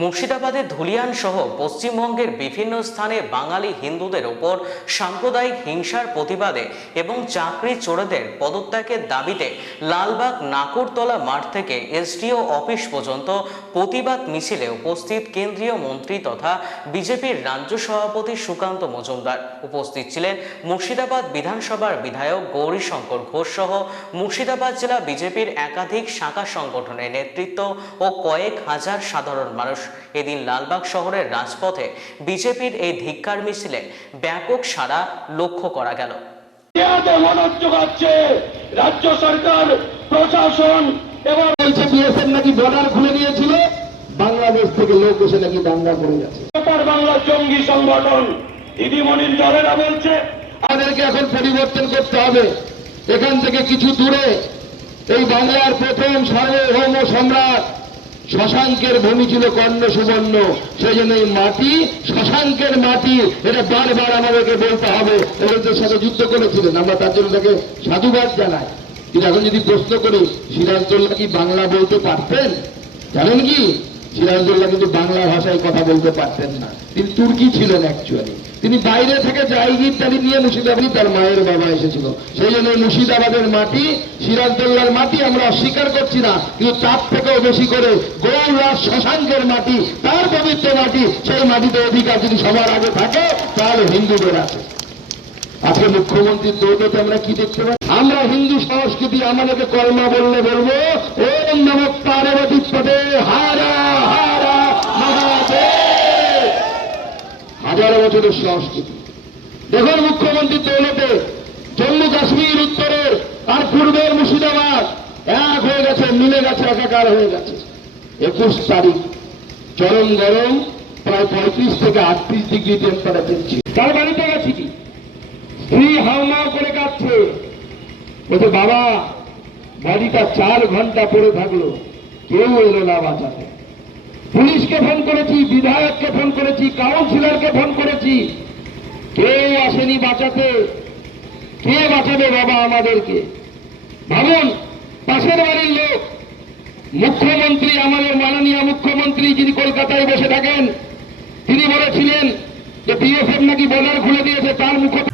মুর্শিদাবাদের ধুলিয়ান সহ পশ্চিমবঙ্গের বিভিন্ন স্থানে বাঙালি হিন্দুদের ওপর সাম্প্রদায়িক হিংসার প্রতিবাদে এবং চাকরি চোরেদের পদত্যাগের দাবিতে লালবাগ নাকুরতলা মাঠ থেকে এসডিও অফিস পর্যন্ত প্রতিবাদ মিছিলে উপস্থিত কেন্দ্রীয় মন্ত্রী তথা বিজেপির রাজ্য সভাপতি সুকান্ত মজুমদার। উপস্থিত ছিলেন মুর্শিদাবাদ বিধানসভার বিধায়ক গৌরীশঙ্কর ঘোষ সহ মুর্শিদাবাদ জেলা বিজেপির একাধিক শাখা সংগঠনের নেতৃত্ব ও কয়েক হাজার সাধারণ মানুষ। এদিন লালবাগ শহরের রাজপথে বিজেপির এই ধিক্কার মিছিলে ব্যাপক সাড়া লক্ষ্য করা গেল। রাজ্য সরকার প্রশাসন এবং বলছে বিএসএফ নাকি বর্ডার খুলে নিয়েছিল। বাংলাদেশ থেকে লোক এসে নাকি দাঙ্গা করে গেছে জঙ্গি সংগঠন দিদিমণির দলেরা বলছে আমাদেরকে এখন পরিবর্তন করতে হবে। এখান থেকে কিছু দূরে এই বাংলার প্রথম সার্বভৌম সম্রাট শশাঙ্কের ভূমি ছিল কর্ণ সুবর্ণ সেই জন্য এই মাটি, শশাঙ্কের মাটি, এটা বারবার আমাদেরকে বলতে হবে। এদের সাথে যুদ্ধ করেছিলেন, আমরা তার জন্য তাকে সাধুবাদ জানাই। কিন্তু এখন যদি প্রশ্ন করি, সিরাজদৌল্লা কি বাংলা বলতে পারতেন? জানেন কি? সিরাজদৌল্লা কিন্তু বাংলা ভাষায় কথা বলতে পারতেন না। তিনি তুর্কি ছিলেন অ্যাকচুয়ালি তিনি বাইরে থেকে জায়গি ইত্যাদি নিয়ে মুর্শিদাবাদই তার মায়ের বাবা এসেছিল। সেই জন্য মুর্শিদাবাদের মাটি সিরাজদৌল্লার মাটি আমরা অস্বীকার করছি না, কিন্তু তার থেকেও বেশি করে গৌরাজ শশাঙ্কের মাটি, তার পবিত্র মাটি, সেই মাটিতে অধিকার যদি সবার আগে থাকে, তাহলে হিন্দুদের আছে। আজকে মুখ্যমন্ত্রীর দৌলতে আমরা কি দেখতে পাই? আমরা হিন্দু সংস্কৃতি আমাদেরকে কর্মা বললে বলব, ওম নমঃ পার্বতী পদে হারা হারা বছরের সংস্কৃতি দেখুন মুখ্যমন্ত্রীর দৌলতে জম্মু কাশ্মীর উত্তরের আর পূর্বের মুর্শিদাবাদ, এক হয়ে গেছে, মিলে গেছে, একাকার হয়ে গেছে। একুশ তারিখ, চরম গরম, প্রায় পঁয়ত্রিশ থেকে আটত্রিশ ডিগ্রি টেম্পারেচার ছিল। তার বাড়িতে গেছি কি? স্ত্রী হাওমাও করে কাঁদছে। বলছে, বাবা, বাড়িটা চার ঘণ্টা পড়ে থাকল। কেউ এলো না বাঁচাতে পুলিশকে ফোন করেছি, বিধায়ককে ফোন করেছি, কাউন্সিলরকে ফোন করেছি। কেউ আসেনি বাঁচাতে। কে বাঁচাবে বাবা আমাদেরকে? ভাবুন, পাশের বাড়ির লোক, মুখ্যমন্ত্রী, আমাদের মাননীয় মুখ্যমন্ত্রী যিনি কলকাতায় বসে থাকেন, তিনি বলেছিলেন যে বিএসএফ নাকি বর্ডার খুলে দিয়েছে, তার মুখ